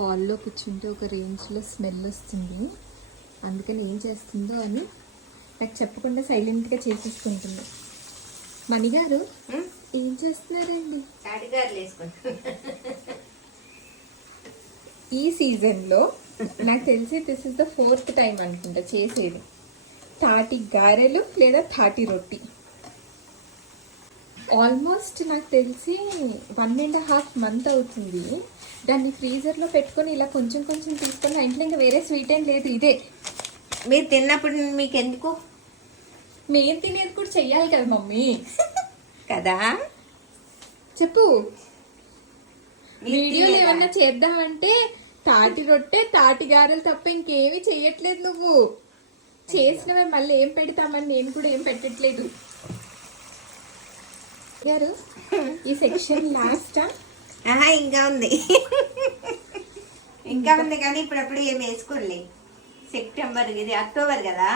హాల్లో కూర్చుంటే ఒక రేంజ్లో స్మెల్ వస్తుంది. అందుకని ఏం చేస్తుందో అని నాకు చెప్పకుండా సైలెంట్గా చేసేసుకుంటుంది. మణిగారు ఏం చేస్తున్నారండి? ఈ సీజన్లో నాకు తెలిసి this is the 4th time అనుకుంటా చేసేది తాటి గారెలు లేదా తాటి రొట్టి. ఆల్మోస్ట్ నాకు తెలిసి 1.5 month అవుతుంది. దాన్ని ఫ్రీజర్లో పెట్టుకొని ఇలా కొంచెం కొంచెం తీసుకొని నా ఇంట్లో ఇంకా వేరే స్వీట్ ఏం లేదు, ఇదే. మీరు తిన్నప్పుడు మీకు ఎందుకు? మేము తినేది కూడా చెయ్యాలి కదా మమ్మీ. కదా చెప్పు. వీడియోలు ఏమన్నా చేద్దామంటే తాటి రొట్టె తాటి గారెలు తప్ప ఇంకేమీ చెయ్యట్లేదు నువ్వు. చేసినవే మళ్ళీ ఏం పెడతామని నేను కూడా ఏం పెట్టట్లేదు. గారు ఈ సెక్షన్ లాస్టా? ఇంకా ఉంది ఇంకా ఉంది కానీ ఇప్పుడప్పుడు ఏం వేసుకోలే. సెప్టెంబర్, ఇది అక్టోబర్ కదా,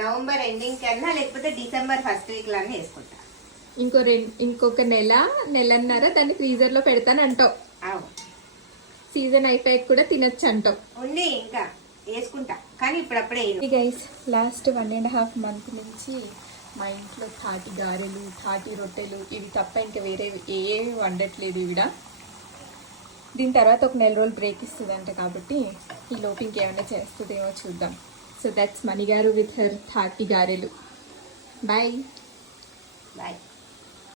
నవంబర్ ఎండింగ్ కన్నా లేకపోతే డిసెంబర్ 1st week లానే వేసుకుంటా. ఇంకొక నెలన్నర దాన్ని ఫ్రీజర్ లో పెడతాను అంటావు. సీజన్ అయిపోయాక కూడా తినొచ్చు అంటావు. ఉంది ఇంకా వేసుకుంటా కానీ ఇప్పుడప్పుడే. గైస్ లాస్ట్ 1.5 month నుంచి మా ఇంట్లో తాటి గారెలు తాటి రొట్టెలు ఇవి తప్ప ఇంకా వేరే ఏమి వండట్లేదు ఈవిడ. దీని తర్వాత ఒక 1 రోజులు బ్రేక్ ఇస్తుందంట కాబట్టి ఈ లోపు ఇంకేమైనా చేస్తుందేమో చూద్దాం. సో దట్స్ మణిగారు విత్ హర్ తాటి గారెలు. బాయ్.